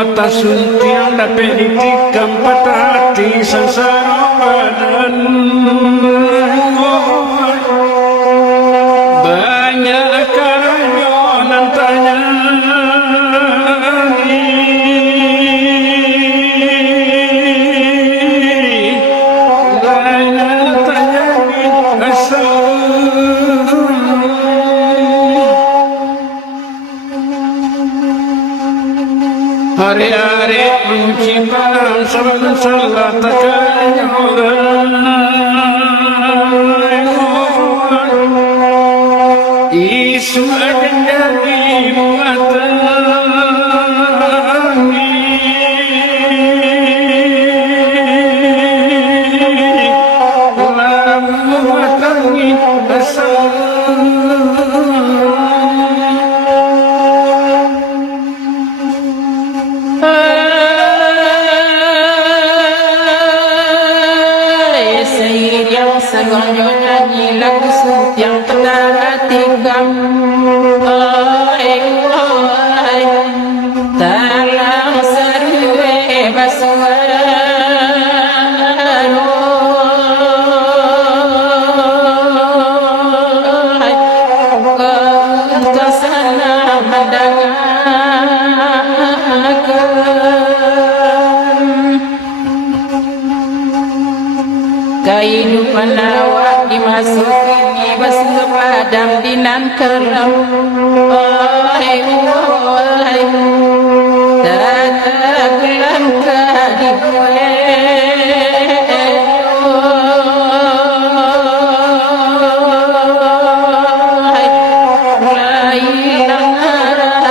Patah suntiang dapat ditikam patah hati sengsara badan. Banyak karanyonan tanya hari-hari mencimbang salah takkan isu akan jadi muatan yang pernah tinggal dalam serue basuhan ke sana mendengarkan kehidupan awak dimasuki padang dinan kelam datang kelam kadibuwe lailang arah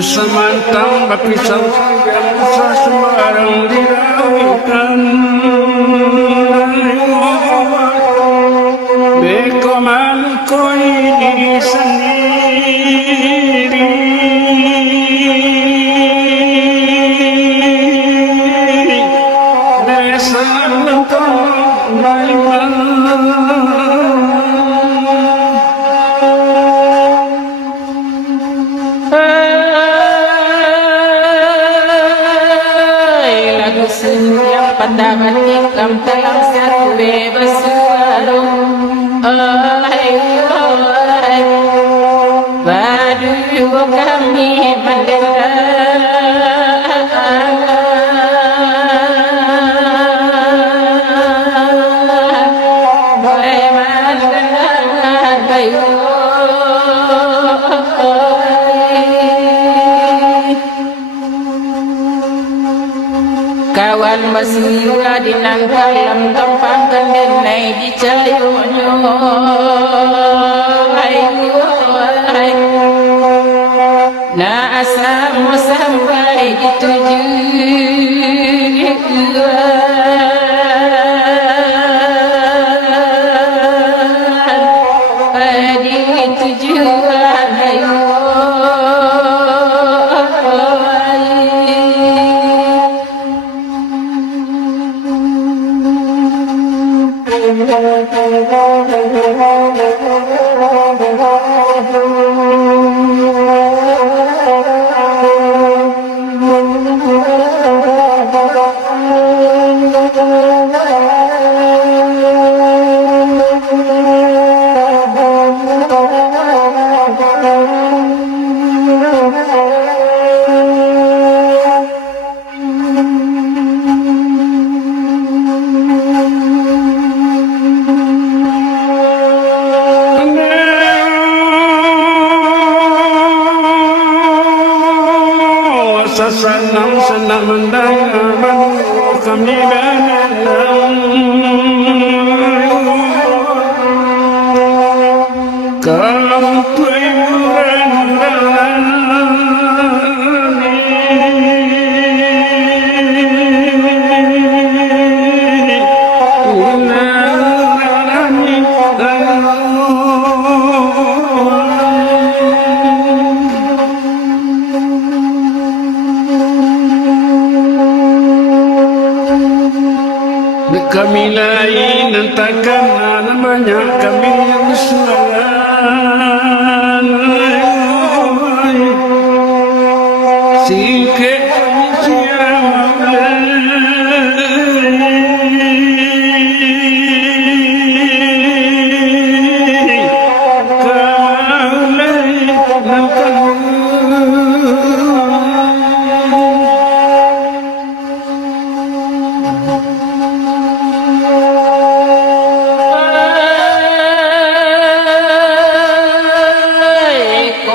semantang berpisah biasa sembarang dirawikan bekoman koi diri sendiri desa lengkong mainkan pandangan ikam dalam serbe bersuarung badu kami mendengar mendengar bayu kawan masira dinangkalam tampang kendenai dicayunyo ayu di tujuan ayu senang mendangan kami benang kalau tujuan kami lain entahkan namanya kami yang salah sikit kami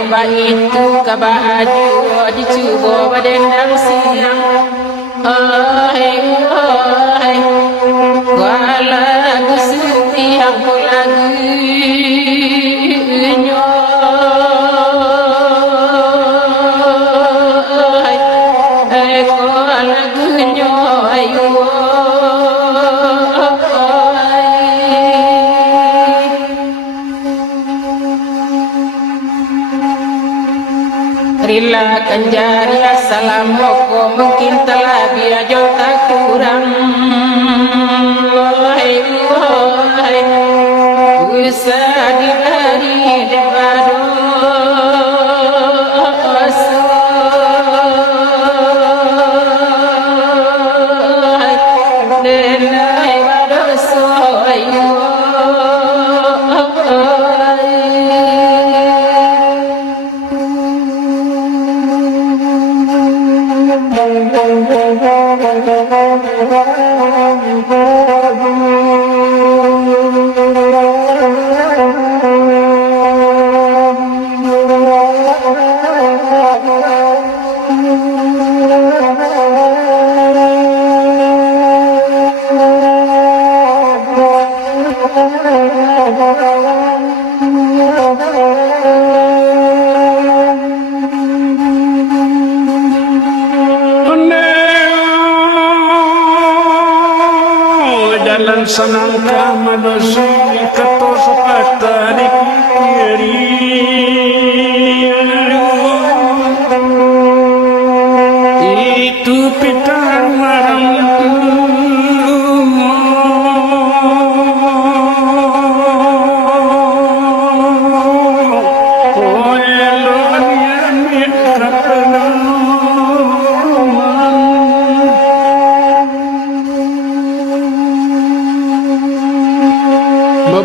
siapa itu kabaju dicuba badendang siang wala gusuti yang lagunya ko lagunya ayo Rila kanjari assalamualaikum mungkin telah biajo tak kurang wahai usah diberi debado denai badoso ayo senang kamadosi katos patari kiri itu pitang marang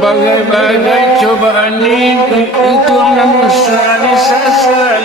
berbagai-bagai cobaan ini untuk manusia di sasa